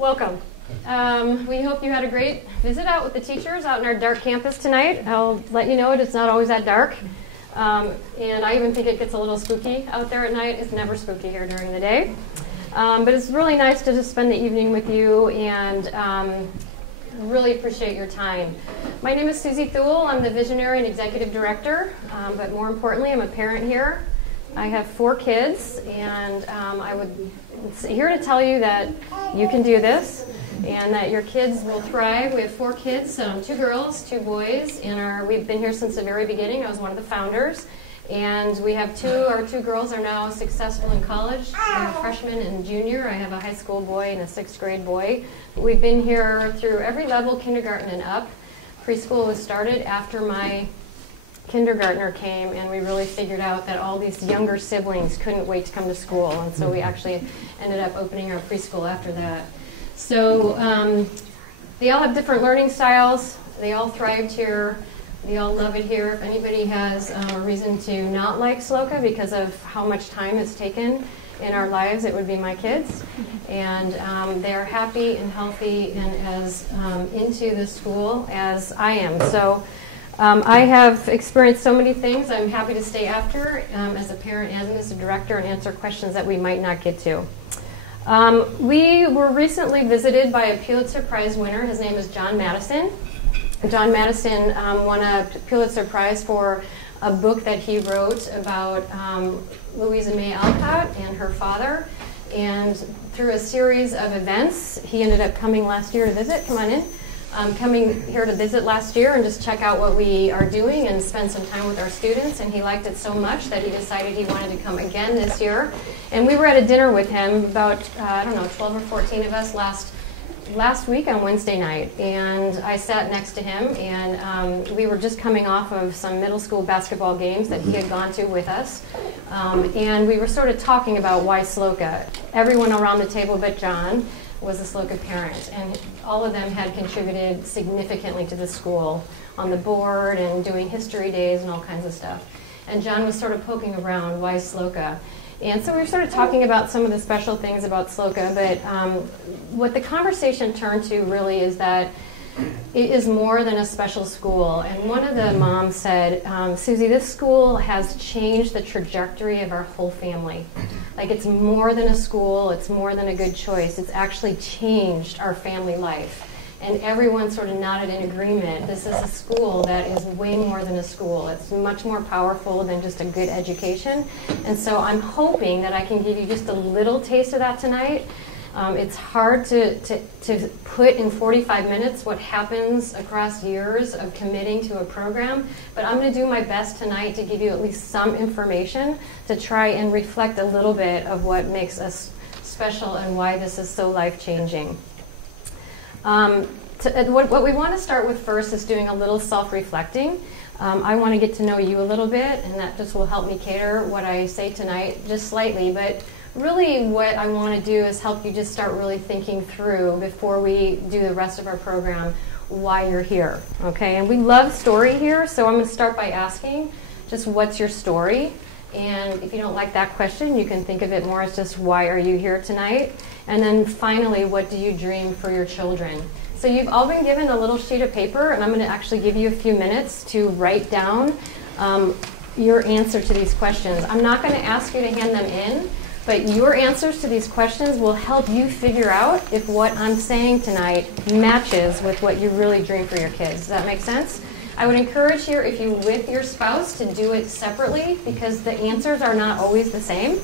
Welcome. We hope you had a great visit out with the teachers out in our dark campus tonight. I'll let you know it's not always that dark. And I even think it gets a little spooky out there at night. It's never spooky here during the day. But it's really nice to just spend the evening with you and really appreciate your time. My name is Susie Thule. I'm the visionary and executive director, but more importantly, I'm a parent here. I have 4 kids, and I would here to tell you that you can do this and that your kids will thrive. We have 4 kids, 2 girls, 2 boys, and we've been here since the very beginning. I was one of the founders, and we have our 2 girls are now successful in college. They're a freshman and junior. I have a high school boy and a 6th grade boy. We've been here through every level, kindergarten and up. Preschool was started after my kindergartner came, and we really figured out that all these younger siblings couldn't wait to come to school, and so we actually ended up opening our preschool after that. So they all have different learning styles. They all thrived here. They all love it here. If anybody has a reason to not like SLOCA because of how much time it's taken in our lives, it would be my kids. And they are happy and healthy and as into the school as I am. So I have experienced so many things. I'm happy to stay after as a parent and as a director and answer questions that we might not get to. We were recently visited by a Pulitzer Prize winner. His name is John Madison. John Madison won a Pulitzer Prize for a book that he wrote about Louisa May Alcott and her father. And through a series of events, he ended up coming last year to visit. Come on in. Coming here to visit last year and just check out what we are doing and spend some time with our students, and he liked it so much that he decided he wanted to come again this year. And we were at a dinner with him, about, 12 or 14 of us last week on Wednesday night, and I sat next to him, and we were just coming off of some middle school basketball games that he had gone to with us, and we were sort of talking about why SLOCA. Everyone around the table but John was a SLOCA parent, and all of them had contributed significantly to the school on the board and doing history days and all kinds of stuff. And John was sort of poking around, why SLOCA? And so we were sort of talking about some of the special things about SLOCA, but what the conversation turned to really is that it is more than a special school. And one of the moms said, Susie, this school has changed the trajectory of our whole family. Like, it's more than a school, it's more than a good choice. It's actually changed our family life. And everyone sort of nodded in agreement. This is a school that is way more than a school. It's much more powerful than just a good education. And so I'm hoping that I can give you just a little taste of that tonight. It's hard to put in 45 minutes what happens across years of committing to a program, but I'm going to do my best tonight to give you at least some information to try and reflect a little bit of what makes us special and why this is so life-changing. What we want to start with first is doing a little self-reflecting. I want to get to know you a little bit, and that just will help me cater what I say tonight just slightly, but really what I want to do is help you just start really thinking through before we do the rest of our program why you're here, okay? And we love story here, so I'm going to start by asking just what's your story? And if you don't like that question, you can think of it more as just why are you here tonight? And then finally, what do you dream for your children? So you've all been given a little sheet of paper, and I'm going to actually give you a few minutes to write down your answer to these questions. I'm not going to ask you to hand them in, but your answers to these questions will help you figure out if what I'm saying tonight matches with what you really dream for your kids. Does that make sense? I would encourage you, if you're with your spouse, to do it separately because the answers are not always the same.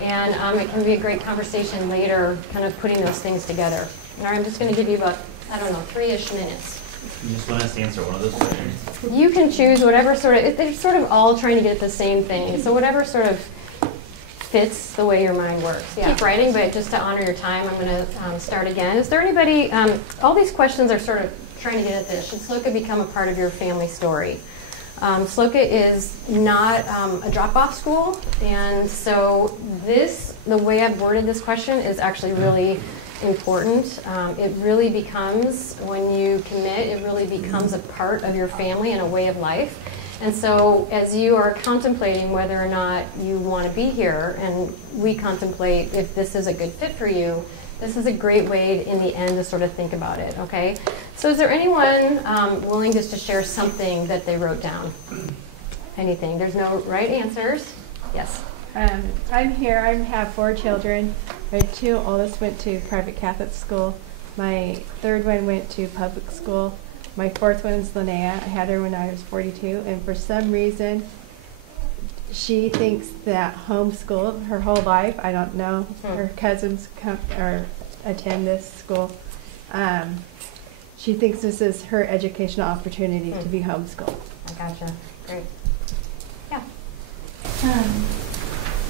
And it can be a great conversation later, kind of putting those things together. All right, I'm just going to give you about, 3-ish minutes. You just want us to answer one of those questions? You can choose whatever they're sort of all trying to get at the same thing. So whatever sort of fits the way your mind works. Yeah. Keep writing, but just to honor your time, I'm going to start again. Is there anybody, all these questions are sort of trying to get at this. Should SLOCA become a part of your family story? SLOCA is not a drop-off school, and so the way I've worded this question is actually really important. It really becomes, when you commit, it really becomes a part of your family and a way of life. And so as you are contemplating whether or not you want to be here, and we contemplate if this is a good fit for you, This is a great way in the end to sort of think about it, okay? So is there anyone willing just to share something that they wrote down? Anything? There's no right answers. Yes. I'm here. I have 4 children. My 2 oldest went to private Catholic school. My 3rd one went to public school. My 4th one is Linnea. I had her when I was 42, and for some reason, she thinks that homeschool her whole life. I don't know. Her cousins come or attend this school. She thinks this is her educational opportunity to be homeschooled. I gotcha. Great. Yeah.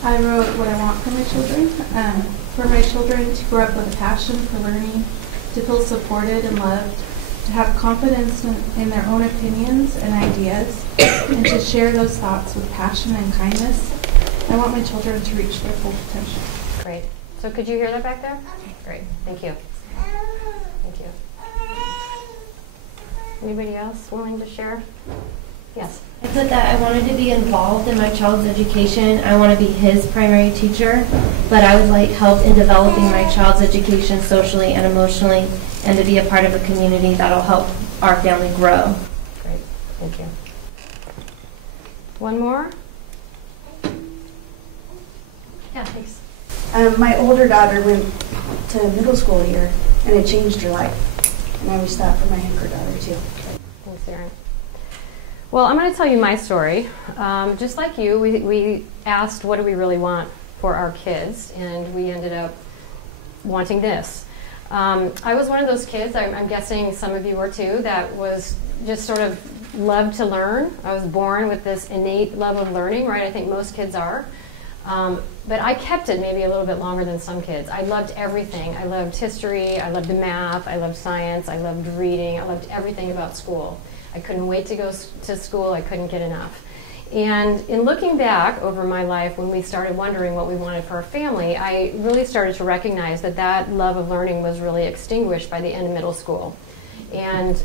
I wrote what I want for my children. For my children to grow up with a passion for learning, to feel supported and loved, to have confidence in their own opinions and ideas, and to share those thoughts with passion and kindness. I want my children to reach their full potential. Great. So could you hear that back there? Great. Thank you. Thank you. Anybody else willing to share? Yes. I put that I wanted to be involved in my child's education. I want to be his primary teacher, but I would like help in developing my child's education socially and emotionally, and to be a part of a community that'll help our family grow. Great. Thank you. One more? Yeah, thanks. My older daughter went to middle school here, and it changed her life. And I wish that for my younger daughter, too. Thanks, Erin. Well, I'm going to tell you my story. Just like you, we asked what do we really want for our kids, and we ended up wanting this. I was one of those kids, I'm guessing some of you were too, that was just sort of loved to learn. I was born with this innate love of learning, right? I think most kids are. But I kept it maybe a little bit longer than some kids. I loved everything. I loved history, I loved math, I loved science, I loved reading, I loved everything about school. I couldn't wait to go to school, I couldn't get enough. And in looking back over my life, when we started wondering what we wanted for our family, I really started to recognize that that love of learning was really extinguished by the end of middle school. And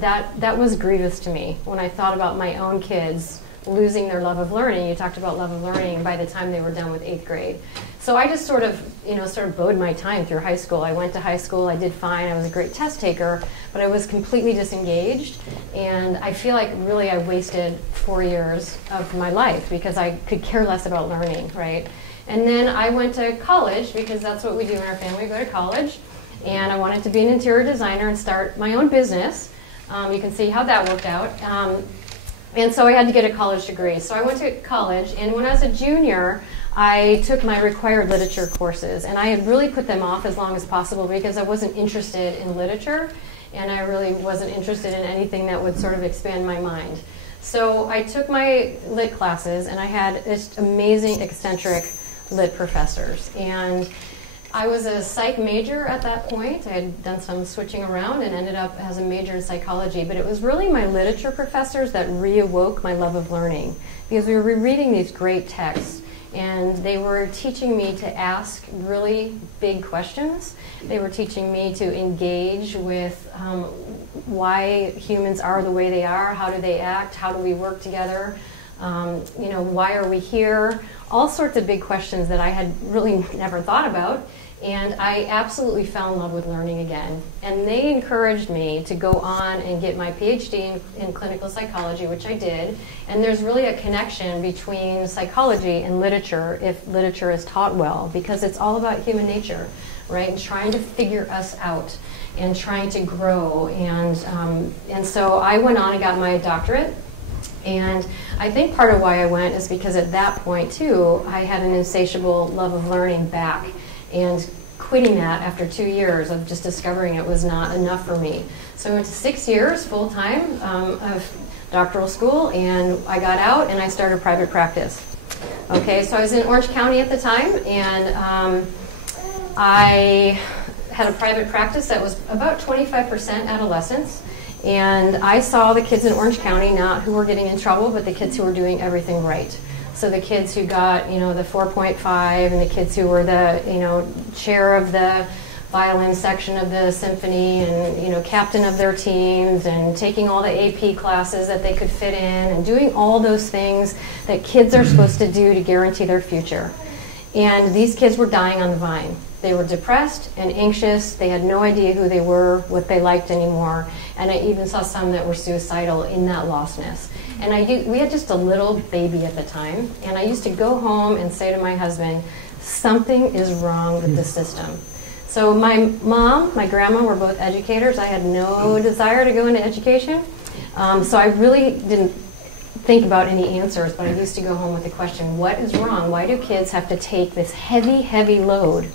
that was grievous to me when I thought about my own kids losing their love of learning. You talked about love of learning by the time they were done with 8th grade. So I just sort of bode my time through high school. I went to high school, I did fine, I was a great test taker, but I was completely disengaged, and I feel like really I wasted 4 years of my life because I could care less about learning, right? And then I went to college, because that's what we do in our family, we go to college, and I wanted to be an interior designer and start my own business. You can see how that worked out. And so I had to get a college degree. So I went to college, and when I was a junior, I took my required literature courses, and I had really put them off as long as possible because I wasn't interested in literature, and I really wasn't interested in anything that would sort of expand my mind. So I took my lit classes, and I had just amazing, eccentric lit professors. And I was a psych major at that point. I had done some switching around and ended up as a major in psychology, but it was really my literature professors that reawoke my love of learning, because we were rereading these great texts, and they were teaching me to ask really big questions. They were teaching me to engage with why humans are the way they are, how do they act, how do we work together, why are we here, all sorts of big questions that I had really never thought about. And I absolutely fell in love with learning again. And they encouraged me to go on and get my PhD in clinical psychology, which I did. And there's really a connection between psychology and literature if literature is taught well, because it's all about human nature, right? And trying to figure us out and trying to grow. And so I went on and got my doctorate. And I think part of why I went is because at that point, too, I had an insatiable love of learning back. And quitting that after 2 years of just discovering it was not enough for me. So I went to 6 years full-time of doctoral school, and I got out and I started private practice. Okay, so I was in Orange County at the time, and I had a private practice that was about 25% adolescents. And I saw the kids in Orange County, not who were getting in trouble, but the kids who were doing everything right. So the kids who got, the 4.5, and the kids who were the, chair of the violin section of the symphony, and, captain of their teams, and taking all the AP classes that they could fit in, and doing all those things that kids are supposed to do to guarantee their future. And these kids were dying on the vine. They were depressed and anxious. They had no idea who they were, what they liked anymore. And I even saw some that were suicidal in that lostness. And we had just a little baby at the time. And I used to go home and say to my husband, something is wrong with the system. So my mom, my grandma were both educators. I had no desire to go into education. So I really didn't think about any answers, but I used to go home with the question, what is wrong? Why do kids have to take this heavy, heavy load,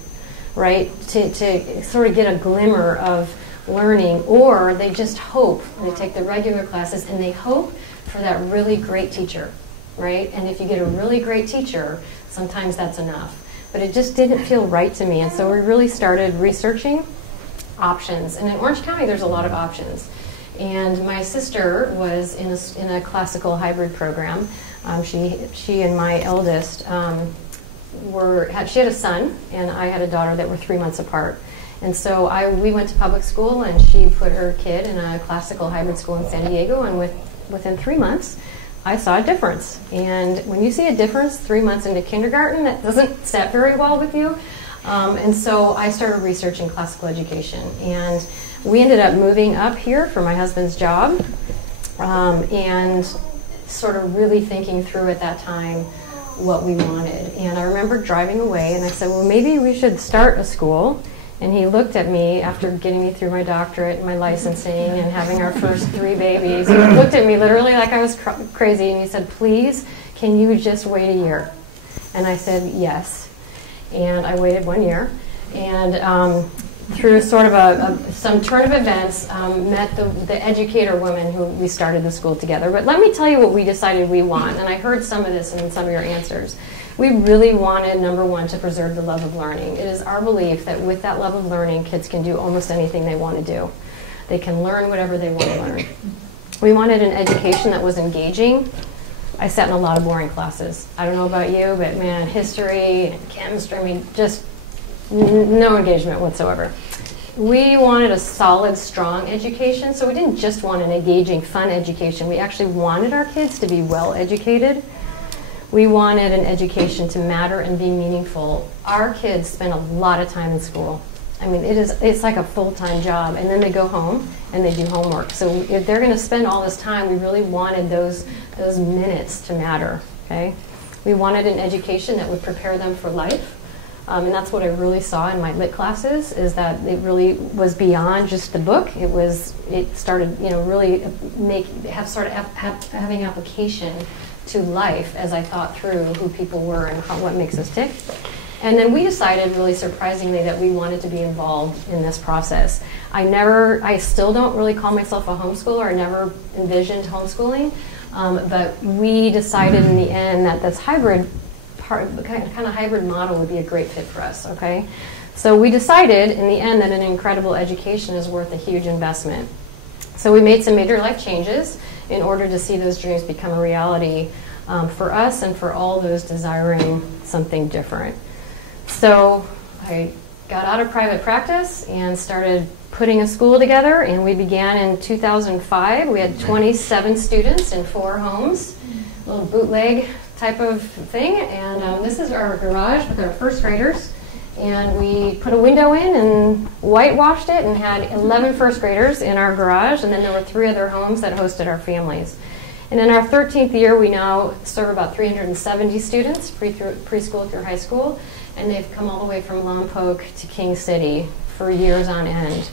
right, to sort of get a glimmer of learning, or they just hope, they take the regular classes and they hope for that really great teacher, right? And if you get a really great teacher, sometimes that's enough. But it just didn't feel right to me, and so we really started researching options. And in Orange County, there's a lot of options. And my sister was in a classical hybrid program. She and my eldest she had a son, and I had a daughter that were 3 months apart. And so we went to public school, and she put her kid in a classical hybrid school in San Diego, and within 3 months, I saw a difference. And when you see a difference 3 months into kindergarten, that doesn't set very well with you. And so I started researching classical education. And we ended up moving up here for my husband's job, and sort of really thinking through at that time what we wanted. And I remember driving away, and I said, well, maybe we should start a school. And he looked at me after getting me through my doctorate and my licensing and having our first 3 babies. He looked at me literally like I was crazy, and he said, please, can you just wait a year? And I said, yes. And I waited 1 year. And through sort of some turn of events, met the educator woman who we started the school together. But let me tell you what we decided we want. And I heard some of this in some of your answers. We really wanted, number one, to preserve the love of learning. It is our belief that with that love of learning, kids can do almost anything they want to do. They can learn whatever they want to learn. We wanted an education that was engaging. I sat in a lot of boring classes. I don't know about you, but man, history and chemistry, I mean, just no engagement whatsoever. We wanted a solid, strong education, so we didn't just want an engaging, fun education. We actually wanted our kids to be well educated. We wanted an education to matter and be meaningful. Our kids spend a lot of time in school. I mean, it's like a full-time job, and then they go home and they do homework. So if they're going to spend all this time, we really wanted those minutes to matter. Okay, we wanted an education that would prepare them for life, and that's what I really saw in my lit classes. Is that it really was beyond just the book. It started, really having application to life as I thought through who people were and what makes us tick. And then we decided, really surprisingly, that we wanted to be involved in this process. I still don't really call myself a homeschooler. I never envisioned homeschooling, but we decided in the end that this hybrid kind of hybrid model would be a great fit for us. Okay, so we decided in the end that an incredible education is worth a huge investment. So we made some major life changes in order to see those dreams become a reality for us and for all those desiring something different. So I got out of private practice and started putting a school together, and we began in 2005. We had 27 students in 4 homes, a little bootleg type of thing, and this is our garage with our first graders. And we put a window in and whitewashed it and had 11 first graders in our garage, and then there were 3 other homes that hosted our families. And in our 13th year, we now serve about 370 students, preschool through high school, and they've come all the way from Lompoc to King City for years on end.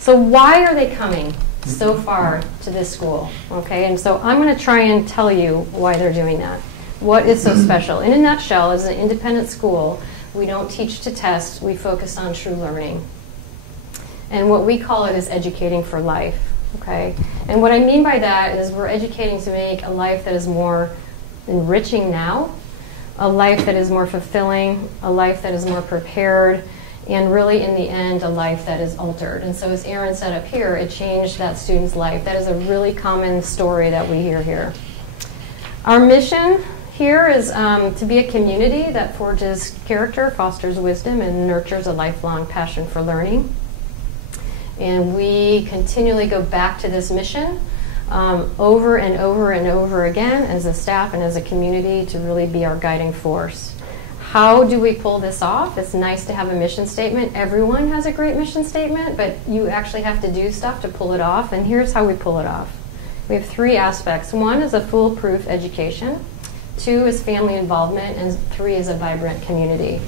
So why are they coming so far to this school? Okay, and so I'm going to try and tell you why they're doing that. What is so special? In a nutshell, as an independent school, we don't teach to test, we focus on true learning. And what we call it is educating for life, okay? And what I mean by that is we're educating to make a life that is more enriching now, a life that is more fulfilling, a life that is more prepared, and really in the end, a life that is altered. And so as Aaron said up here, it changed that student's life. That is a really common story that we hear here. Our mission here is to be a community that forges character, fosters wisdom, and nurtures a lifelong passion for learning. And we continually go back to this mission over and over and over again as a staff and as a community to really be our guiding force. How do we pull this off? It's nice to have a mission statement. Everyone has a great mission statement, but you actually have to do stuff to pull it off, and here's how we pull it off. We have 3 aspects. 1 is a foolproof education, 2 is family involvement, and 3 is a vibrant community.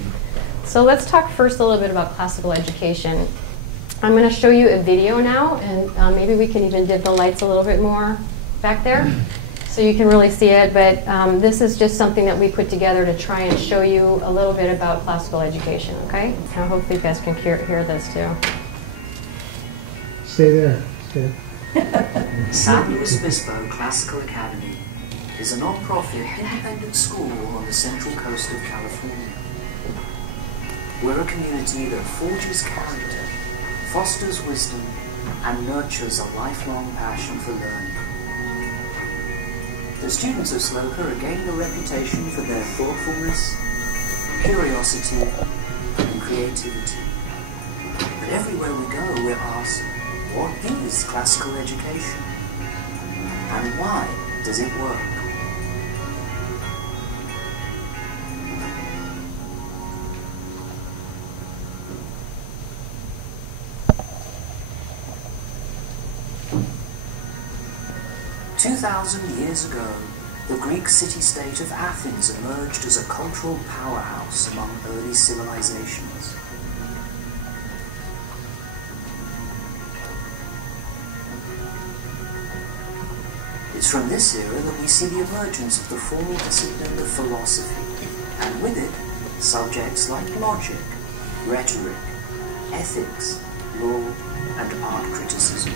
So let's talk first a little bit about classical education. I'm going to show you a video now, and maybe we can even dim the lights a little bit more back there so you can really see it. But this is just something that we put together to try and show you a little bit about classical education, okay? So hopefully you guys can hear this too. Stay there. Stay. San Luis Obispo Classical Academy is a non-profit independent school on the central coast of California. We're a community that forges character, fosters wisdom, and nurtures a lifelong passion for learning. The students of SLOCA are gaining a reputation for their thoughtfulness, curiosity, and creativity. But everywhere we go, we're asked, what is classical education? And why does it work? "2,000 years ago, the Greek city-state of Athens emerged as a cultural powerhouse among early civilizations. It's from this era that we see the emergence of the formal discipline of philosophy, and with it, subjects like logic, rhetoric, ethics, law, and art criticism.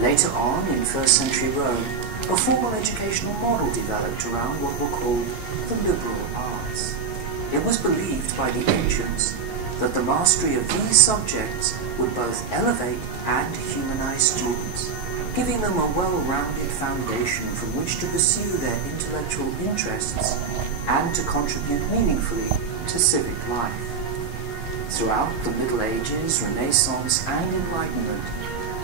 Later on, in 1st century Rome, a formal educational model developed around what were called the liberal arts. It was believed by the ancients that the mastery of these subjects would both elevate and humanize students, giving them a well-rounded foundation from which to pursue their intellectual interests and to contribute meaningfully to civic life. Throughout the Middle Ages, Renaissance, and Enlightenment,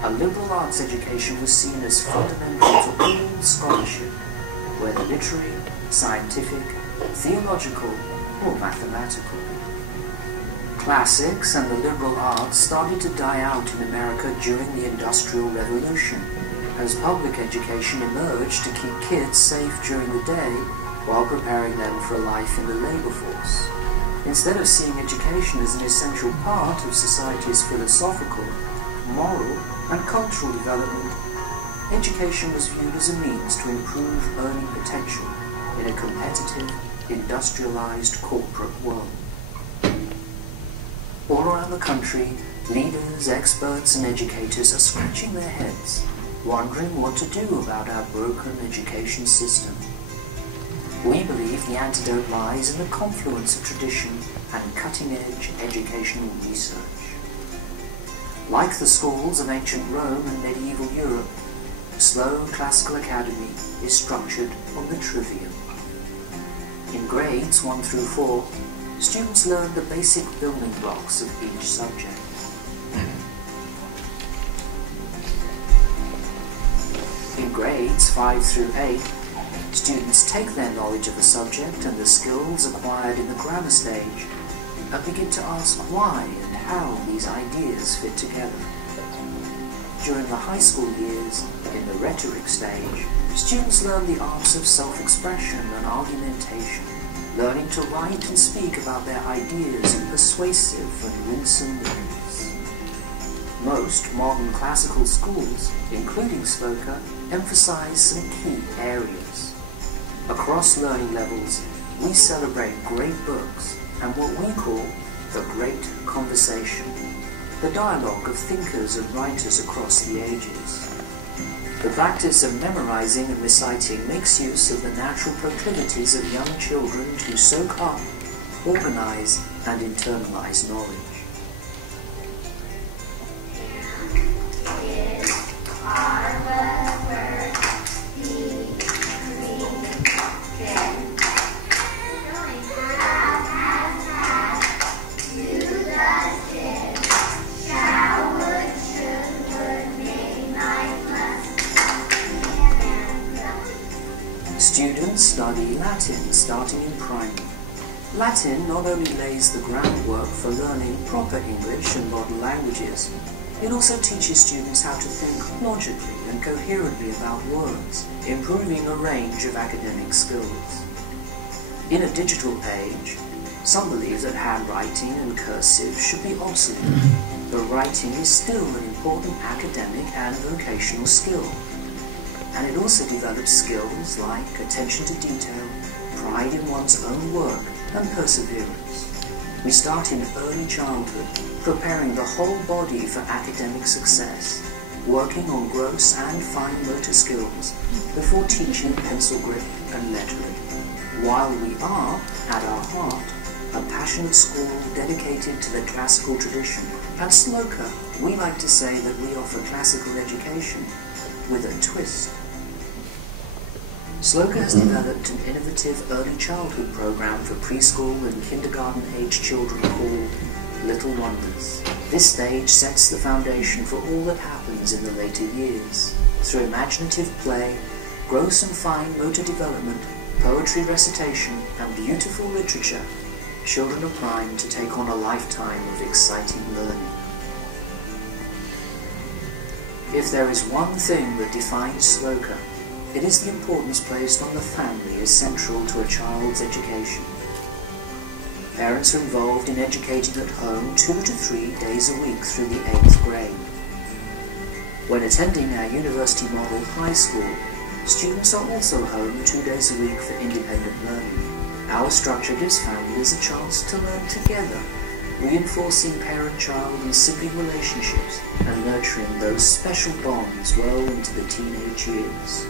a liberal arts education was seen as fundamental to all scholarship, whether literary, scientific, theological, or mathematical. Classics and the liberal arts started to die out in America during the Industrial Revolution, as public education emerged to keep kids safe during the day while preparing them for a life in the labor force. Instead of seeing education as an essential part of society's philosophical, moral, and cultural development, education was viewed as a means to improve earning potential in a competitive, industrialized corporate world. All around the country, leaders, experts, and educators are scratching their heads, wondering what to do about our broken education system. We believe the antidote lies in the confluence of tradition and cutting-edge educational research. Like the schools of ancient Rome and medieval Europe, SLO Classical Academy is structured on the trivium. In grades 1 through 4, students learn the basic building blocks of each subject. In grades 5 through 8, students take their knowledge of a subject and the skills acquired in the grammar stage and begin to ask why and how these ideas fit together. During the high school years, in the rhetoric stage, students learn the arts of self-expression and argumentation, learning to write and speak about their ideas in persuasive and winsome ways. Most modern classical schools, including SLOCA, emphasize some key areas. Across learning levels, we celebrate great books and what we call the great conversation, the dialogue of thinkers and writers across the ages. The practice of memorizing and reciting makes use of the natural proclivities of young children to soak up, organize, and internalize knowledge. Students study Latin starting in primary. Latin not only lays the groundwork for learning proper English and modern languages, it also teaches students how to think logically and coherently about words, improving a range of academic skills. In a digital age, some believe that handwriting and cursive should be obsolete, but writing is still an important academic and vocational skill. And it also develops skills like attention to detail, pride in one's own work, and perseverance. We start in early childhood, preparing the whole body for academic success, working on gross and fine motor skills before teaching pencil grip and lettering. While we are, at our heart, a passionate school dedicated to the classical tradition, at SLOCA we like to say that we offer classical education with a twist. SLOCA has developed an innovative early childhood program for preschool and kindergarten-age children called Little Wonders. This stage sets the foundation for all that happens in the later years. Through imaginative play, gross and fine motor development, poetry recitation, and beautiful literature, children are primed to take on a lifetime of exciting learning. If there is one thing that defines SLOCA, it is the importance placed on the family as central to a child's education. Parents are involved in educating at home 2 to 3 days a week through the 8th grade. When attending our university model high school, students are also home 2 days a week for independent learning. Our structure gives families a chance to learn together, reinforcing parent-child and sibling relationships and nurturing those special bonds well into the teenage years.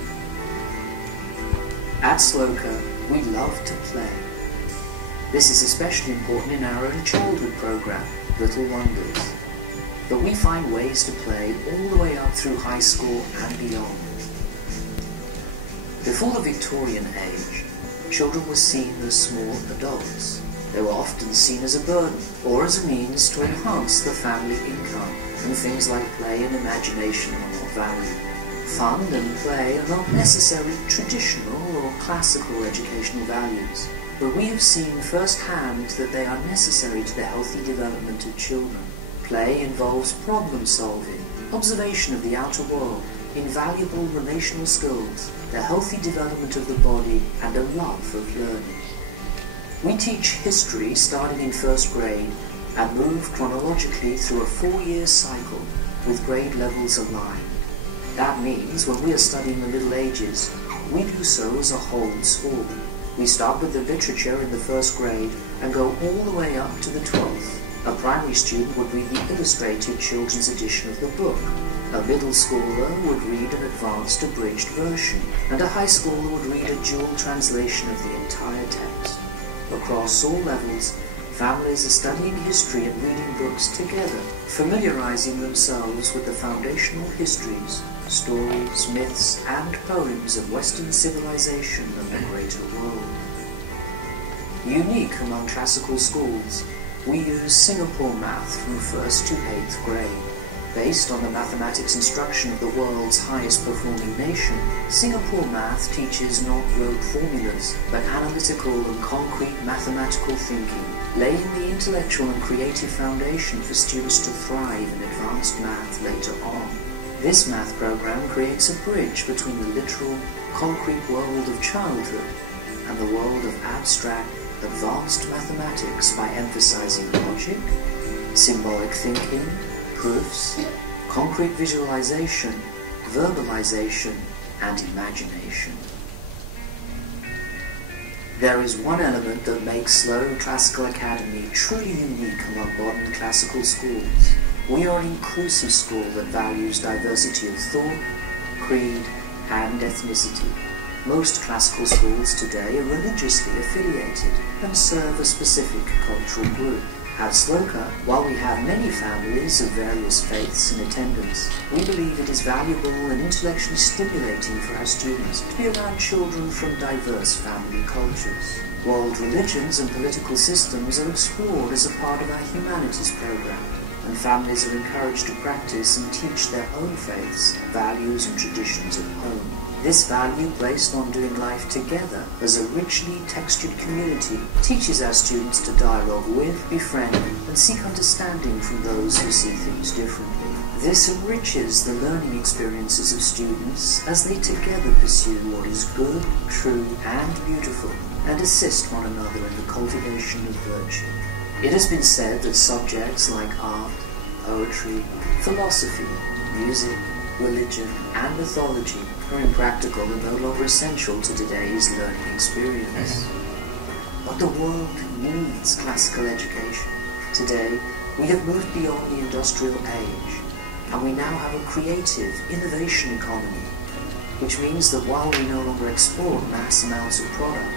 At SLOCA, we love to play. This is especially important in our early childhood program, Little Wonders. But we find ways to play all the way up through high school and beyond. Before the Victorian age, children were seen as small adults. They were often seen as a burden or as a means to enhance the family income, and things like play and imagination are not valued. Fun and play are not necessarily traditional or classical educational values, but we have seen firsthand that they are necessary to the healthy development of children. Play involves problem solving, observation of the outer world, invaluable relational skills, the healthy development of the body, and a love of learning. We teach history starting in 1st grade and move chronologically through a 4-year cycle with grade levels aligned. That means when we are studying the Middle Ages, we do so as a whole school. We start with the literature in the 1st grade and go all the way up to the 12th. A primary student would read the illustrated children's edition of the book. A middle schooler would read an advanced abridged version, and a high schooler would read a dual translation of the entire text. Across all levels, families are studying history and reading books together, familiarizing themselves with the foundational histories, stories, myths, and poems of Western civilization and the greater world. Unique among classical schools, we use Singapore math from 1st to 8th grade. Based on the mathematics instruction of the world's highest performing nation, Singapore math teaches not rote formulas, but analytical and concrete mathematical thinking, laying the intellectual and creative foundation for students to thrive in advanced math later on. This math program creates a bridge between the literal, concrete world of childhood and the world of abstract, advanced mathematics by emphasizing logic, symbolic thinking, proofs, concrete visualization, verbalization, and imagination. There is one element that makes SLO Classical Academy truly unique among modern classical schools. We are an inclusive school that values diversity of thought, creed, and ethnicity. Most classical schools today are religiously affiliated and serve a specific cultural group. At SLOCA, while we have many families of various faiths in attendance, we believe it is valuable and intellectually stimulating for our students to be around children from diverse family cultures. World religions and political systems are explored as a part of our humanities program, and families are encouraged to practice and teach their own faiths, values, and traditions at home. This value placed on doing life together as a richly textured community teaches our students to dialogue with, befriend, and seek understanding from those who see things differently. This enriches the learning experiences of students as they together pursue what is good, true, and beautiful, and assist one another in the cultivation of virtue. It has been said that subjects like art, poetry, philosophy, music, religion, and mythology are impractical and no longer essential to today's learning experience. But the world needs classical education. Today, we have moved beyond the industrial age, and we now have a creative, innovation economy, which means that while we no longer export mass amounts of product,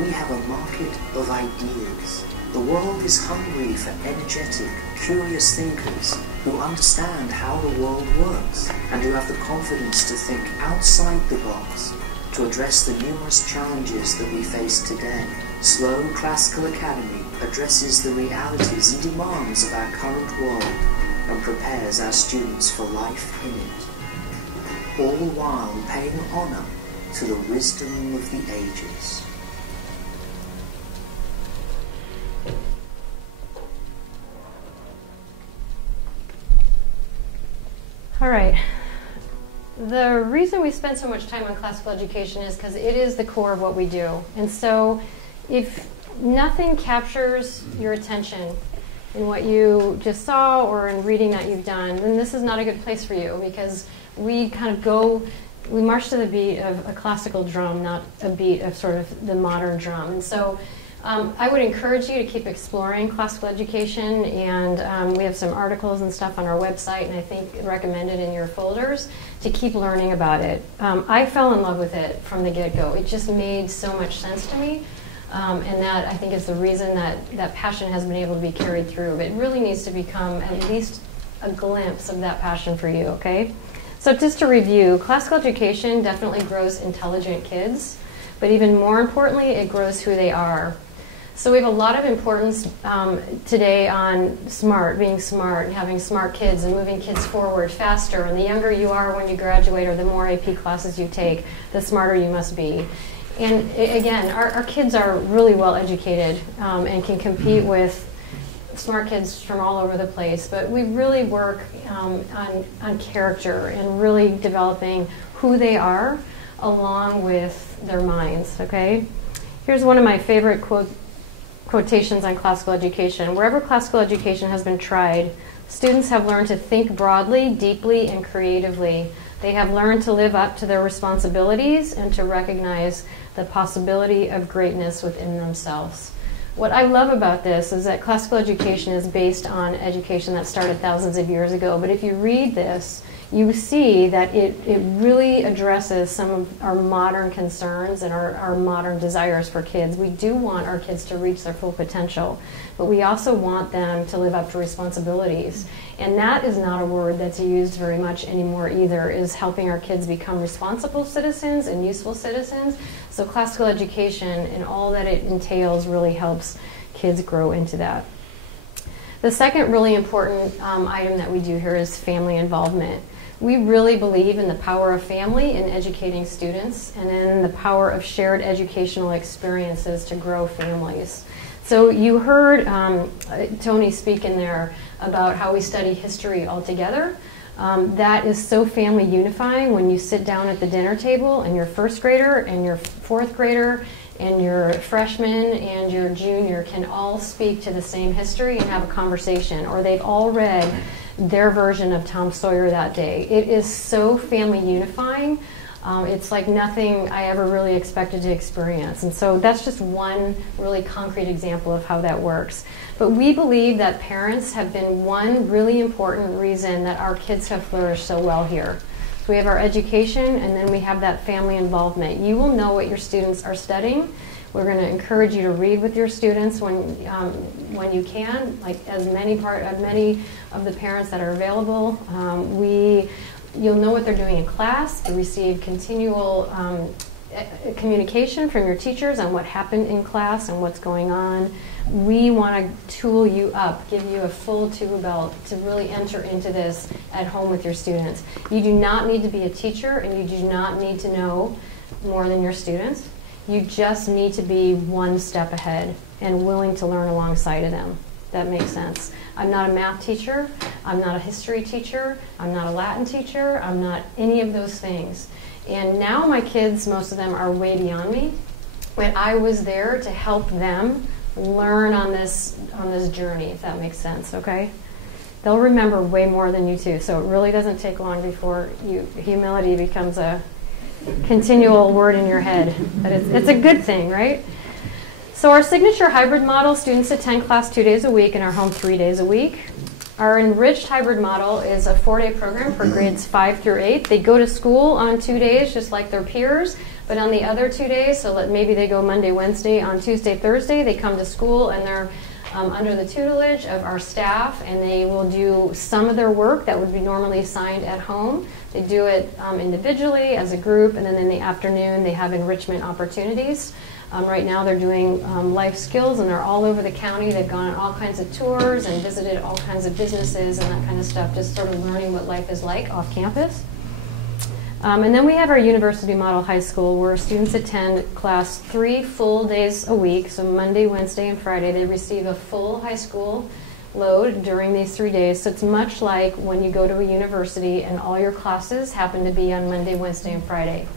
we have a market of ideas. The world is hungry for energetic, curious thinkers who understand how the world works and who have the confidence to think outside the box to address the numerous challenges that we face today. SLO Classical Academy addresses the realities and demands of our current world and prepares our students for life in it, all while paying honor to the wisdom of the ages. All right. The reason we spend so much time on classical education is because it is the core of what we do. And so if nothing captures your attention in what you just saw or in reading that you've done, then this is not a good place for you, because we march to the beat of a classical drum, not a beat of sort of the modern drum. And so I would encourage you to keep exploring classical education, and we have some articles and stuff on our website, and I think recommended in your folders to keep learning about it. I fell in love with it from the get-go. It just made so much sense to me, and that I think is the reason that passion has been able to be carried through. But it really needs to become at least a glimpse of that passion for you, okay? So just to review, classical education definitely grows intelligent kids, but even more importantly, it grows who they are. So we have a lot of importance today on being smart, and having smart kids and moving kids forward faster. And the younger you are when you graduate, or the more AP classes you take, the smarter you must be. And again, our kids are really well educated and can compete with smart kids from all over the place. But we really work on character and really developing who they are along with their minds, okay? Here's one of my favorite quotations on classical education. Wherever classical education has been tried, students have learned to think broadly, deeply, and creatively. They have learned to live up to their responsibilities and to recognize the possibility of greatness within themselves. What I love about this is that classical education is based on education that started thousands of years ago, but if you read this, you see that it really addresses some of our modern concerns and our modern desires for kids. We do want our kids to reach their full potential, but we also want them to live up to responsibilities. And that is not a word that's used very much anymore either, is helping our kids become responsible citizens and useful citizens. So classical education and all that it entails really helps kids grow into that. The second really important item that we do here is family involvement. We really believe in the power of family in educating students, and in the power of shared educational experiences to grow families. So you heard Tony speak in there about how we study history all together. That is so family unifying when you sit down at the dinner table and your first grader and your fourth grader and your freshman and your junior can all speak to the same history and have a conversation, or they've all read their version of Tom Sawyer that day. It is so family unifying. It's like nothing I ever really expected to experience. And so that's just one really concrete example of how that works. But we believe that parents have been one really important reason that our kids have flourished so well here. So we have our education, and then we have that family involvement. You will know what your students are studying. We're going to encourage you to read with your students when you can, like as many of the parents that are available. You'll know what they're doing in class. You receive continual communication from your teachers on what happened in class and what's going on. We want to tool you up, give you a full tool belt to really enter into this at home with your students. You do not need to be a teacher, and you do not need to know more than your students. You just need to be one step ahead and willing to learn alongside of them. That makes sense. I'm not a math teacher. I'm not a history teacher. I'm not a Latin teacher. I'm not any of those things. And now my kids, most of them, are way beyond me. But I was there to help them learn on this journey, if that makes sense, okay? They'll remember way more than you do, so it really doesn't take long before humility becomes a continual word in your head. But it's a good thing, right? So our signature hybrid model, students attend class 2 days a week and are home 3 days a week. Our enriched hybrid model is a 4-day program for grades 5 through 8. They go to school on 2 days just like their peers, but on the other 2 days, so maybe they go Monday, Wednesday, on Tuesday, Thursday, they come to school and they're under the tutelage of our staff, and they will do some of their work that would be normally assigned at home. They do it individually as a group, and then in the afternoon they have enrichment opportunities. Right now they're doing life skills, and they're all over the county. They've gone on all kinds of tours and visited all kinds of businesses and that kind of stuff, just sort of learning what life is like off campus. And then we have our University Model High School, where students attend class 3 full days a week, so Monday, Wednesday, and Friday. They receive a full high school load during these 3 days. So it's much like when you go to a university and all your classes happen to be on Monday, Wednesday, and Friday.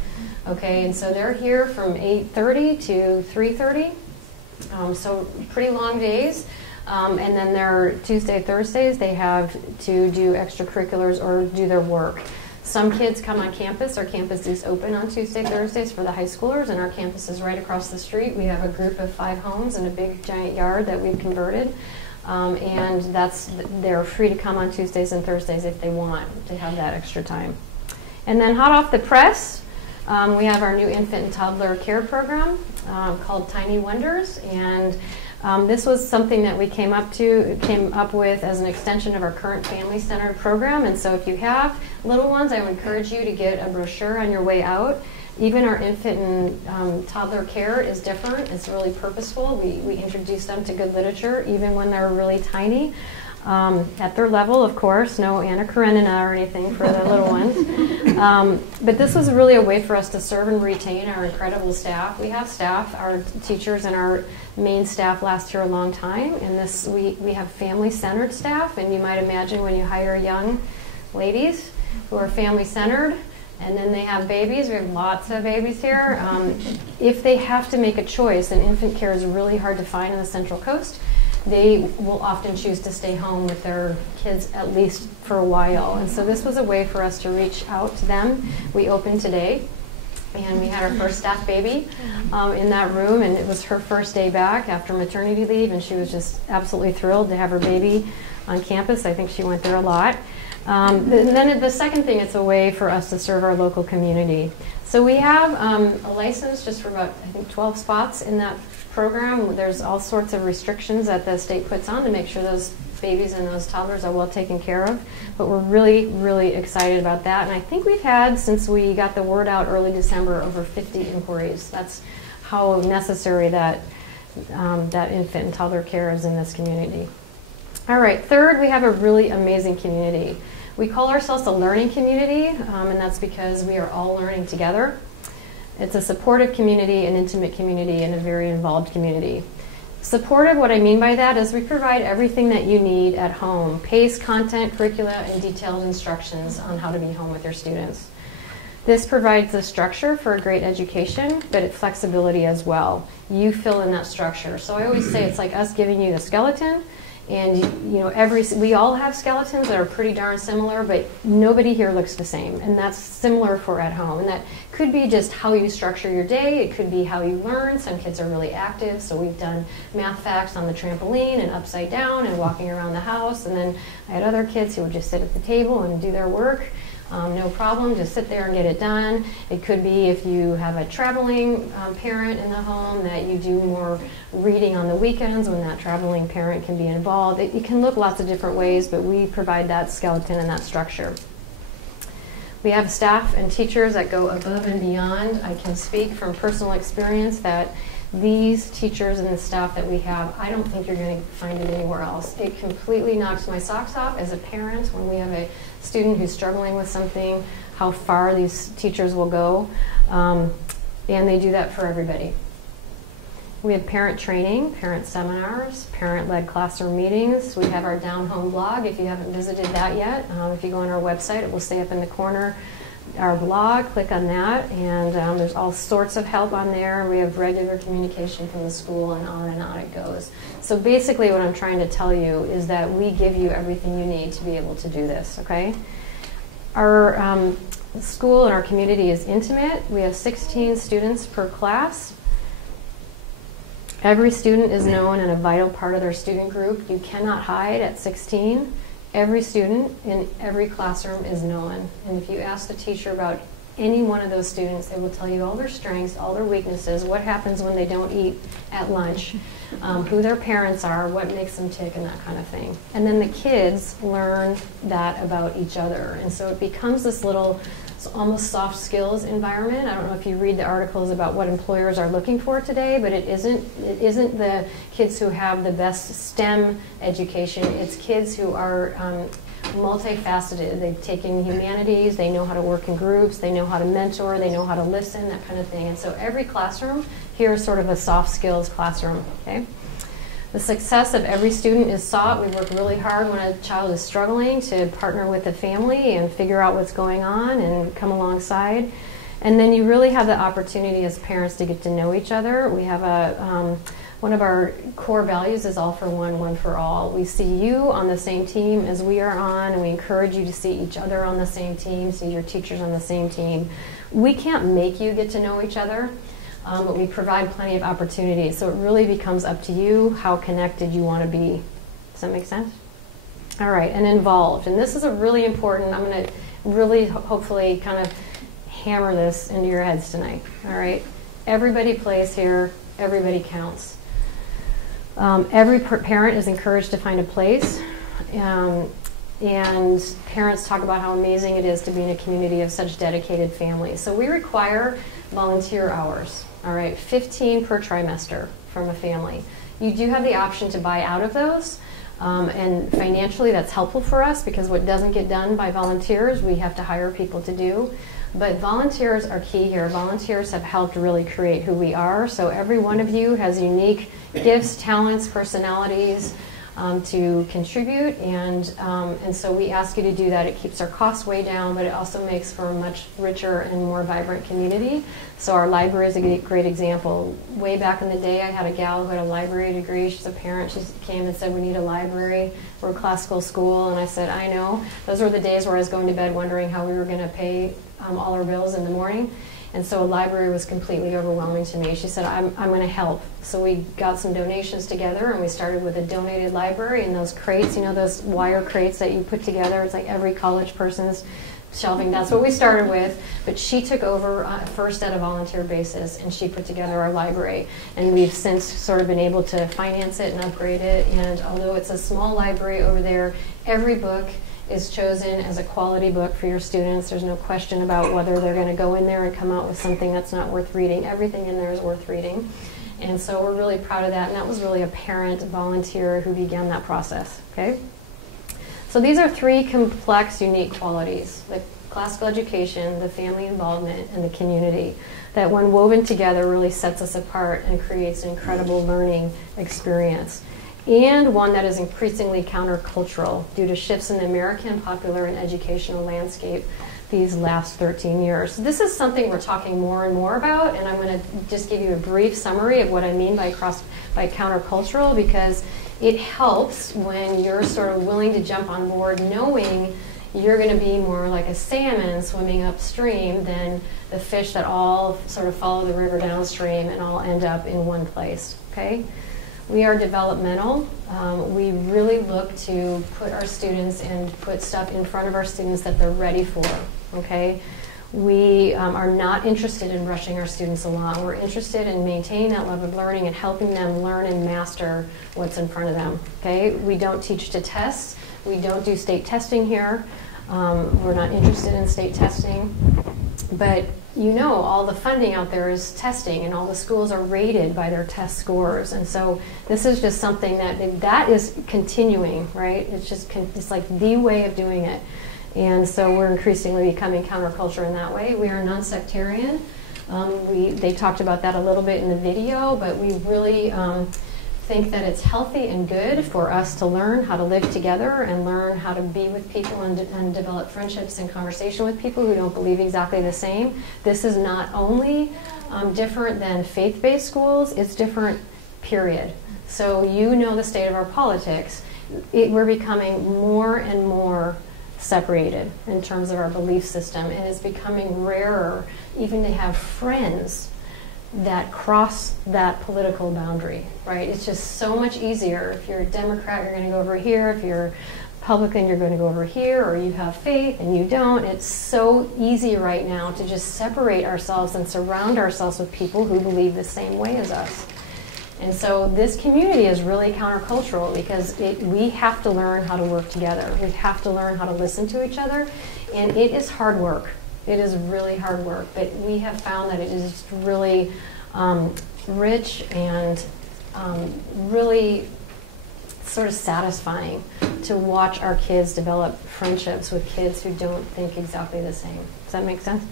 Okay, and so they're here from 8:30 to 3:30, so pretty long days. And then their Tuesday, Thursdays, they have to do extracurriculars or do their work. Some kids come on campus. Our campus is open on Tuesday, Thursdays for the high schoolers, and our campus is right across the street. We have a group of 5 homes and a big giant yard that we've converted. And they're free to come on Tuesdays and Thursdays if they want to have that extra time. And then hot off the press, we have our new infant and toddler care program called Tiny Wonders, and this was something that we came up with as an extension of our current family-centered program. And so if you have little ones, I would encourage you to get a brochure on your way out. Even our infant and toddler care is different. It's really purposeful. We introduce them to good literature even when they're really tiny. At their level, of course, no Anna Karenina or anything for the little ones. But this was really a way for us to serve and retain our incredible staff. We have staff, our teachers and our main staff last here a long time, and we have family-centered staff, and you might imagine when you hire young ladies who are family-centered, and then they have babies. We have lots of babies here. If they have to make a choice, and infant care is really hard to find on the Central Coast, they will often choose to stay home with their kids at least for a while. And so this was a way for us to reach out to them. We opened today, and we had our first staff baby in that room, and it was her first day back after maternity leave, and she was just absolutely thrilled to have her baby on campus. I think she went there a lot. And then the second thing, it's a way for us to serve our local community. So we have a license just for about, I think, 12 spots in that program. There's all sorts of restrictions that the state puts on to make sure those babies and those toddlers are well taken care of. But we're really, really excited about that. And I think we've had, since we got the word out early December, over 50 inquiries. That's how necessary that infant and toddler care is in this community. All right, third, we have a really amazing community. We call ourselves a learning community, and that's because we are all learning together. It's a supportive community, an intimate community, and a very involved community. Supportive, what I mean by that is we provide everything that you need at home: pace, content, curricula, and detailed instructions on how to be home with your students. This provides the structure for a great education, but it's flexibility as well. You fill in that structure. So I always say it's like us giving you the skeleton, and we all have skeletons that are pretty darn similar, but nobody here looks the same, and that's similar for at home. And that could be just how you structure your day. It could be how you learn. Some kids are really active, so we've done math facts on the trampoline and upside down and walking around the house. And then I had other kids who would just sit at the table and do their work. No problem, just sit there and get it done. It could be if you have a traveling parent in the home, that you do more reading on the weekends when that traveling parent can be involved. It can look lots of different ways, but we provide that skeleton and that structure. We have staff and teachers that go above and beyond. I can speak from personal experience that these teachers and the staff that we have, I don't think you're going to find it anywhere else. It completely knocks my socks off as a parent when we have a student who's struggling with something, how far these teachers will go, and they do that for everybody. We have parent training, parent seminars, parent-led classroom meetings. We have our Down Home blog. If you haven't visited that yet, if you go on our website, it will stay up in the corner. Our blog, click on that, and there's all sorts of help on there. We have regular communication from the school, and on it goes. So basically what I'm trying to tell you is that we give you everything you need to be able to do this, okay? Our school and our community is intimate. We have 16 students per class. Every student is known and a vital part of their student group. You cannot hide at 16. Every student in every classroom is known. And if you ask the teacher about any one of those students, they will tell you all their strengths, all their weaknesses, what happens when they don't eat at lunch, who their parents are, what makes them tick, and that kind of thing. And then the kids learn that about each other. And so it becomes this little almost soft skills environment. I don't know if you read the articles about what employers are looking for today, but it isn't the kids who have the best STEM education. It's kids who are multifaceted. They've taken humanities, they know how to work in groups, they know how to mentor, they know how to listen, that kind of thing. And so every classroom here is sort of a soft skills classroom, okay? The success of every student is sought. We work really hard when a child is struggling to partner with the family and figure out what's going on and come alongside. And then you really have the opportunity as parents to get to know each other. We have one of our core values is all for one, one for all. We see you on the same team as we are on, and we encourage you to see each other on the same team, see your teachers on the same team. We can't make you get to know each other. But we provide plenty of opportunities. So it really becomes up to you how connected you want to be. Does that make sense? All right, and involved. And this is a really important, I'm going to really hopefully kind of hammer this into your heads tonight. All right? Everybody plays here. Everybody counts. Every parent is encouraged to find a place. And parents talk about how amazing it is to be in a community of such dedicated families. So we require volunteer hours. All right, 15 per trimester from a family. You do have the option to buy out of those, and financially that's helpful for us because what doesn't get done by volunteers, we have to hire people to do. But volunteers are key here. Volunteers have helped really create who we are. So every one of you has unique gifts, talents, personalities to contribute, and so we ask you to do that. It keeps our costs way down, but it also makes for a much richer and more vibrant community. So our library is a great example. Way back in the day, I had a gal who had a library degree. She's a parent. She came and said, we need a library. We're a classical school. And I said, I know. Those were the days where I was going to bed wondering how we were going to pay all our bills in the morning. And so a library was completely overwhelming to me. She said, I'm going to help. So we got some donations together, and we started with a donated library and those crates, you know, those wire crates that you put together. It's like every college person's shelving. That's what we started with. But she took over first at a volunteer basis, and she put together our library. And we've since sort of been able to finance it and upgrade it. And although it's a small library over there, every book is chosen as a quality book for your students. There's no question about whether they're going to go in there and come out with something that's not worth reading. Everything in there is worth reading. And so we're really proud of that. And that was really a parent volunteer who began that process. Okay? So these are three complex, unique qualities: the classical education, the family involvement, and the community, that when woven together really sets us apart and creates an incredible learning experience. And one that is increasingly countercultural due to shifts in the American popular and educational landscape these last 13 years. This is something we're talking more and more about, and I'm going to just give you a brief summary of what I mean by countercultural, because it helps when you're sort of willing to jump on board knowing you're going to be more like a salmon swimming upstream than the fish that all sort of follow the river downstream and all end up in one place, okay? We are developmental. We really look to put our students and put stuff in front of our students that they're ready for, okay? We are not interested in rushing our students along. We're interested in maintaining that love of learning and helping them learn and master what's in front of them, okay? We don't teach to test. We don't do state testing here. We're not interested in state testing. But you know, all the funding out there is testing, and all the schools are rated by their test scores. And so this is just something that is continuing, right? It's just it's like the way of doing it. And so we're increasingly becoming counterculture in that way. We are non-sectarian. They talked about that a little bit in the video, but we really think that it's healthy and good for us to learn how to live together and learn how to be with people and develop friendships and conversation with people who don't believe exactly the same. This is not only different than faith-based schools, it's different, period. So you know the state of our politics. We're becoming more and more separated in terms of our belief system, and it's becoming rarer even to have friends that cross that political boundary, right? It's just so much easier. If you're a Democrat, you're going to go over here. If you're Republican, you're going to go over here, or you have faith and you don't. It's so easy right now to just separate ourselves and surround ourselves with people who believe the same way as us. And so this community is really countercultural because we have to learn how to work together. We have to learn how to listen to each other, and it is hard work. It is really hard work, but we have found that it is really rich and really sort of satisfying to watch our kids develop friendships with kids who don't think exactly the same. Does that make sense?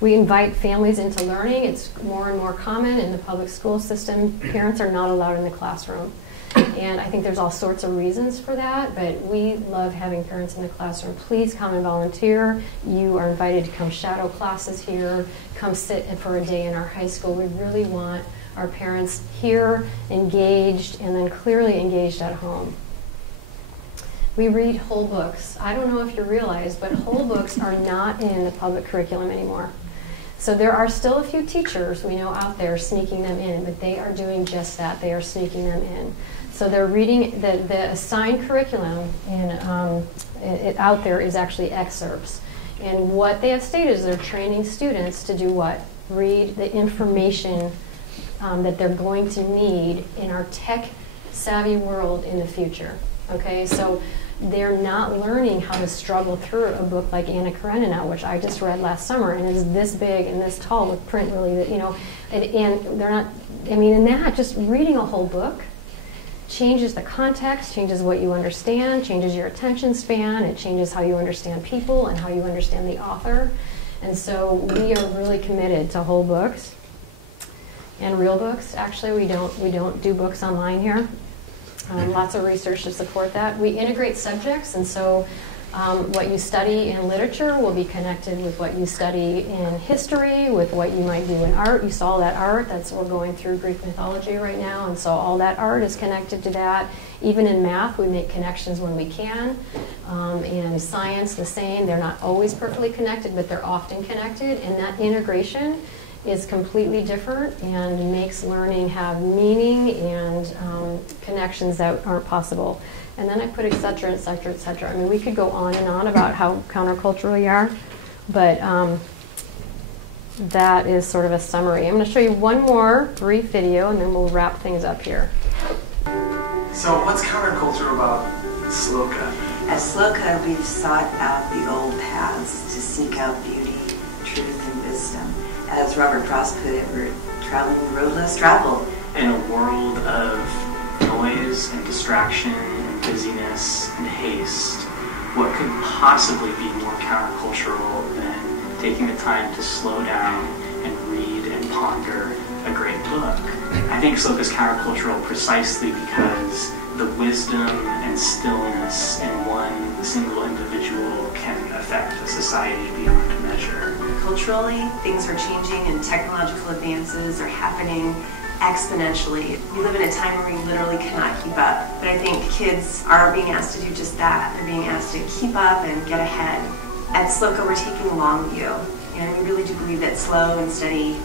We invite families into learning. It's more and more common in the public school system. Parents are not allowed in the classroom. And I think there's all sorts of reasons for that, but we love having parents in the classroom. Please come and volunteer. You are invited to come shadow classes here, come sit for a day in our high school. We really want our parents here, engaged, and then clearly engaged at home. We read whole books. I don't know if you realize, but whole books are not in the public curriculum anymore. So there are still a few teachers we know out there sneaking them in, but they are doing just that. They are sneaking them in. So they're reading, the assigned curriculum out there is actually excerpts. And what they have stated is they're training students to do what? Read the information that they're going to need in our tech-savvy world in the future. Okay, so they're not learning how to struggle through a book like Anna Karenina, which I just read last summer, and is this big and this tall with print really, you know, and they're not, I mean, and that, just reading a whole book changes the context, changes what you understand, changes your attention span, it changes how you understand people and how you understand the author. And so we are really committed to whole books and real books. Actually, we don't do books online here. Lots of research to support that. We integrate subjects, and so what you study in literature will be connected with what you study in history, with what you might do in art. You saw that art. We're going through Greek mythology right now, and so all that art is connected to that. Even in math, we make connections when we can. And science, the same. They're not always perfectly connected, but they're often connected, and that integration is completely different and makes learning have meaning and connections that aren't possible. And then I put et cetera, et cetera, et cetera. I mean, we could go on and on about how countercultural we are, but that is sort of a summary. I'm going to show you one more brief video, and then we'll wrap things up here. So what's counterculture about SLOCA? At SLOCA, we've sought out the old paths to seek out beauty, truth, and wisdom. As Robert Frost put it, we're traveling the road less traveled. In a world of noise and distraction and busyness and haste, what could possibly be more countercultural than taking the time to slow down and read and ponder a great book? I think SLOCA is countercultural precisely because the wisdom and stillness in one single individual can affect a society beyond measure. Culturally, things are changing and technological advances are happening exponentially. We live in a time where we literally cannot keep up. But I think kids are being asked to do just that. They're being asked to keep up and get ahead. At SLOCA, we're taking a long view. And we really do believe that slow and steady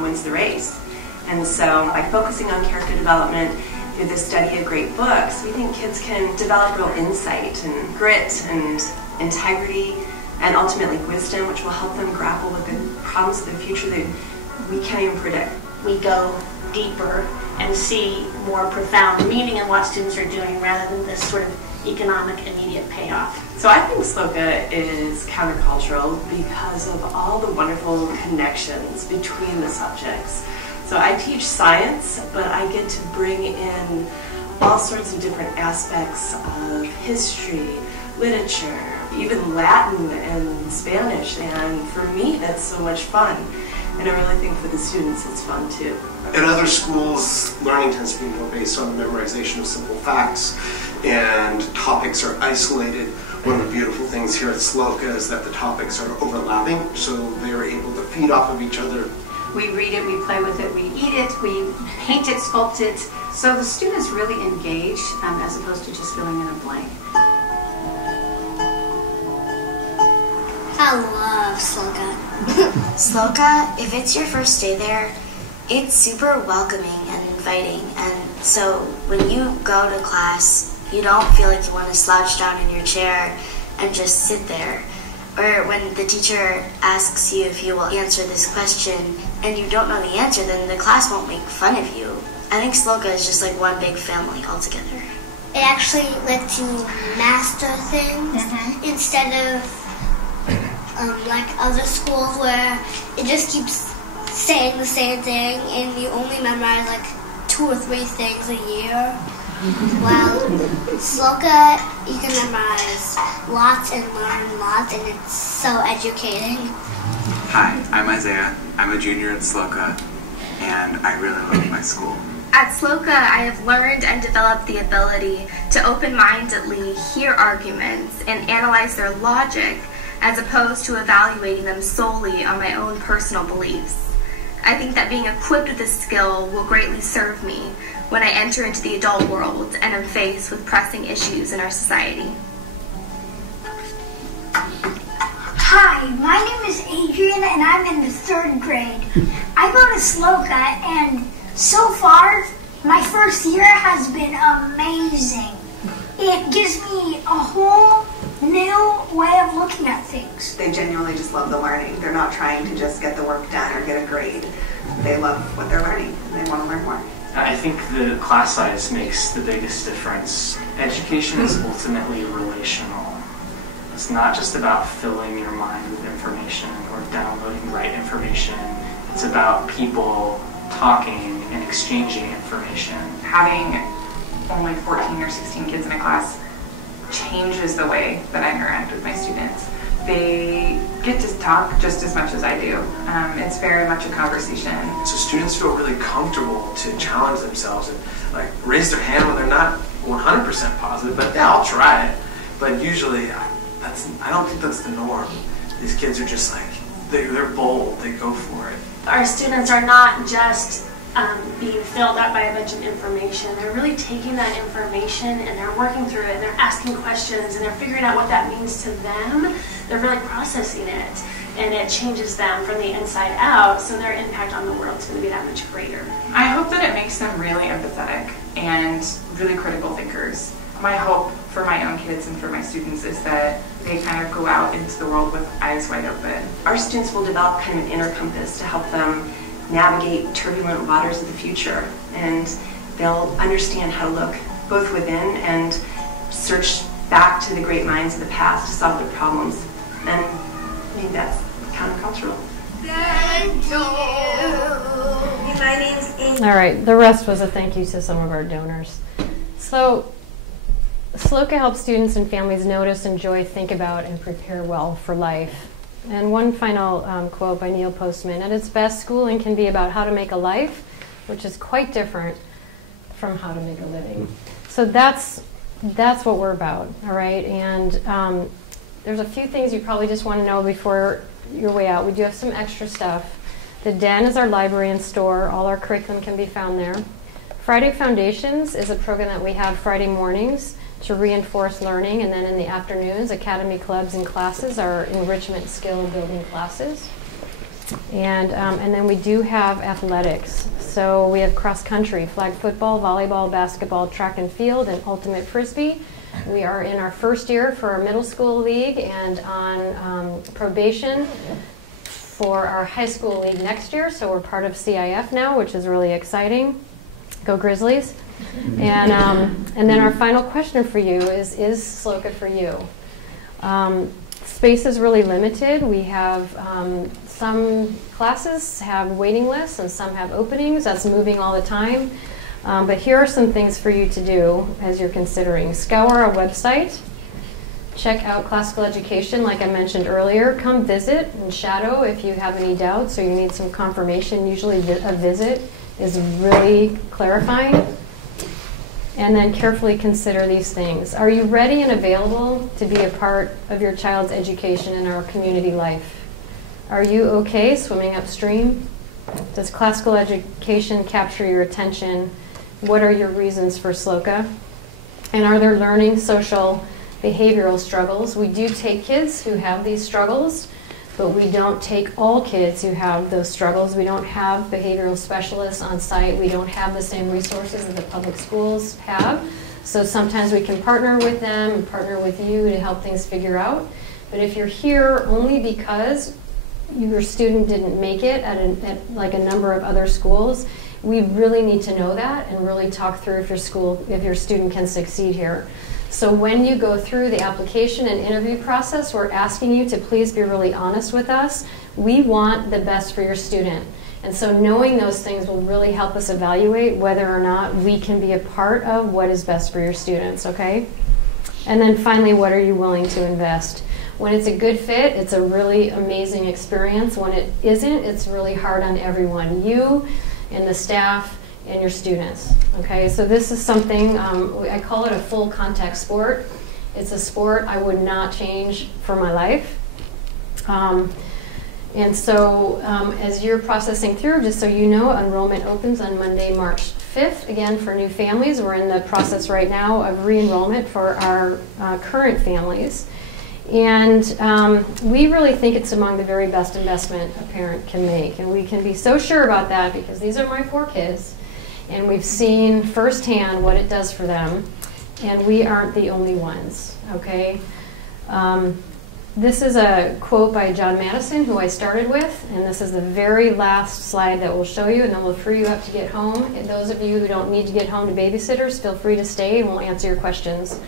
wins the race. And so by focusing on character development through the study of great books, we think kids can develop real insight and grit and integrity and ultimately wisdom, which will help them grapple with the problems of the future that we can't even predict. We go deeper and see more profound meaning in what students are doing rather than this sort of economic immediate payoff. So I think SLOCA is countercultural because of all the wonderful connections between the subjects. So I teach science, but I get to bring in all sorts of different aspects of history, literature, even Latin and Spanish, and for me that's so much fun. And I really think for the students it's fun too. In other schools, learning tends to be more based on the memorization of simple facts, and topics are isolated. One of the beautiful things here at SLOCA is that the topics are overlapping, so they're able to feed off of each other. We read it, we play with it, we eat it, we paint it, sculpt it. So the students really engage as opposed to just filling in a blank. I love SLOCA. SLOCA, if it's your first day there, it's super welcoming and inviting. And so when you go to class, you don't feel like you want to slouch down in your chair and just sit there. Or when the teacher asks you if you will answer this question and you don't know the answer, then the class won't make fun of you. I think SLOCA is just like one big family altogether. It actually lets you master things instead of like other schools where it just keeps saying the same thing and you only memorize like 2 or 3 things a year. Well, SLOCA, you can memorize lots and learn lots, and it's so educating. Hi, I'm Isaiah. I'm a junior at SLOCA, and I really love my school. At SLOCA, I have learned and developed the ability to open-mindedly hear arguments and analyze their logic, as opposed to evaluating them solely on my own personal beliefs. I think that being equipped with this skill will greatly serve me when I enter into the adult world and am faced with pressing issues in our society. Hi, my name is Adrian and I'm in the 3rd grade. I go to SLOCA and so far my first year has been amazing. It gives me a whole new way of looking at things. They genuinely just love the learning. They're not trying to just get the work done or get a grade. They love what they're learning and they want to learn more. I think the class size makes the biggest difference. Education is ultimately relational. It's not just about filling your mind with information or downloading the right information. It's about people talking and exchanging information. Having only 14 or 16 kids in a class changes the way that I interact with my students. They get to talk just as much as I do. It's very much a conversation. So students feel really comfortable to challenge themselves and like raise their hand when they're not 100% positive, but yeah, I'll try it. But usually, I don't think that's the norm. These kids are just like, they're bold, they go for it. Our students are not just being filled up by a bunch of information. They're really taking that information and they're working through it and they're asking questions and they're figuring out what that means to them. They're really processing it and it changes them from the inside out, so their impact on the world is going to be that much greater. I hope that it makes them really empathetic and really critical thinkers. My hope for my own kids and for my students is that they kind of go out into the world with eyes wide open. Our students will develop kind of an inner compass to help them navigate turbulent waters of the future, and they'll understand how to look both within and search back to the great minds of the past to solve their problems. And I think that's countercultural. Thank you. My name's Amy. All right, the rest was a thank you to some of our donors. So SLOCA helps students and families notice, enjoy, think about, and prepare well for life. And one final quote by Neil Postman: at its best, schooling can be about how to make a life, which is quite different from how to make a living. So that's what we're about, all right? And there's a few things you probably just want to know before your way out. We do have some extra stuff. The Den is our library and store. All our curriculum can be found there. Friday Foundations is a program that we have Friday mornings to reinforce learning, and then in the afternoons, Academy clubs and classes are enrichment skill building classes. And then we do have athletics. So we have cross country, flag football, volleyball, basketball, track and field, and ultimate frisbee. We are in our first year for our middle school league and on probation for our high school league next year. So we're part of CIF now, which is really exciting. Go Grizzlies. And then our final question for you is SLOCA for you? Space is really limited. We have some classes have waiting lists and some have openings. That's moving all the time. But here are some things for you to do as you're considering. Scour our website. Check out Classical Education, like I mentioned earlier. Come visit and shadow if you have any doubts or you need some confirmation. Usually a visit is really clarifying. And then carefully consider these things. Are you ready and available to be a part of your child's education in our community life? Are you okay swimming upstream? Does classical education capture your attention? What are your reasons for SLOCA? And are there learning, social, behavioral struggles? We do take kids who have these struggles, but we don't take all kids who have those struggles. We don't have behavioral specialists on site. We don't have the same resources that the public schools have. So sometimes we can partner with them and partner with you to help things figure out. But if you're here only because your student didn't make it at like a number of other schools, we really need to know that and really talk through if your student can succeed here. So when you go through the application and interview process, we're asking you to please be really honest with us. We want the best for your student. And so knowing those things will really help us evaluate whether or not we can be a part of what is best for your students, okay? And then finally, what are you willing to invest? When it's a good fit, it's a really amazing experience. When it isn't, it's really hard on everyone. You and the staff and your students. Okay, so this is something, I call it a full contact sport. It's a sport I would not change for my life. And so as you're processing through, just so you know, enrollment opens on Monday, March 5th. Again, for new families, we're in the process right now of re-enrollment for our current families. And we really think it's among the very best investment a parent can make. And we can be so sure about that because these are my 4 kids. And we've seen firsthand what it does for them. And we aren't the only ones, okay? This is a quote by John Madison, who I started with. And this is the very last slide that we'll show you. And then we'll free you up to get home. And those of you who don't need to get home to babysitters, feel free to stay and we'll answer your questions.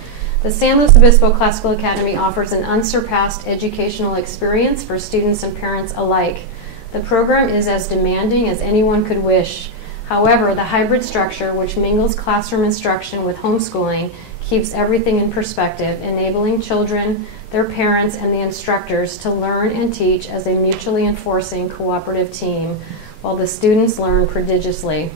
The San Luis Obispo Classical Academy offers an unsurpassed educational experience for students and parents alike. The program is as demanding as anyone could wish. However, the hybrid structure, which mingles classroom instruction with homeschooling, keeps everything in perspective, enabling children, their parents, and the instructors to learn and teach as a mutually enforcing cooperative team, while the students learn prodigiously.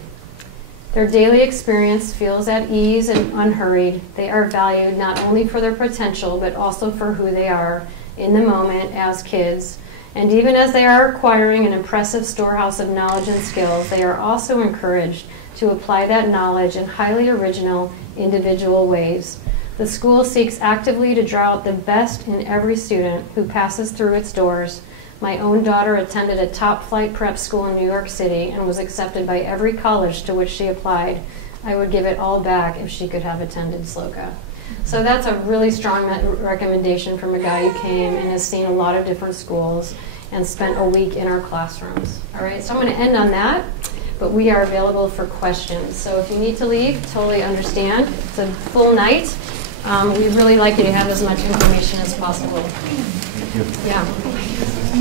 Their daily experience feels at ease and unhurried. They are valued not only for their potential, but also for who they are in the moment as kids. And even as they are acquiring an impressive storehouse of knowledge and skills, they are also encouraged to apply that knowledge in highly original, individual ways. The school seeks actively to draw out the best in every student who passes through its doors. My own daughter attended a top-flight prep school in New York City and was accepted by every college to which she applied. I would give it all back if she could have attended SLOCA. So that's a really strong recommendation from a guy who came and has seen a lot of different schools and spent a week in our classrooms. All right, so I'm going to end on that, but we are available for questions. So if you need to leave, totally understand. It's a full night. We'd really like you to have as much information as possible. Yeah.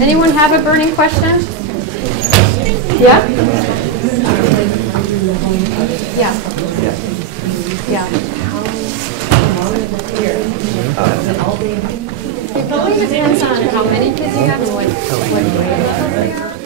Anyone have a burning question? Yeah? Yeah. Yeah. It probably depends on how many kids you have and what grade.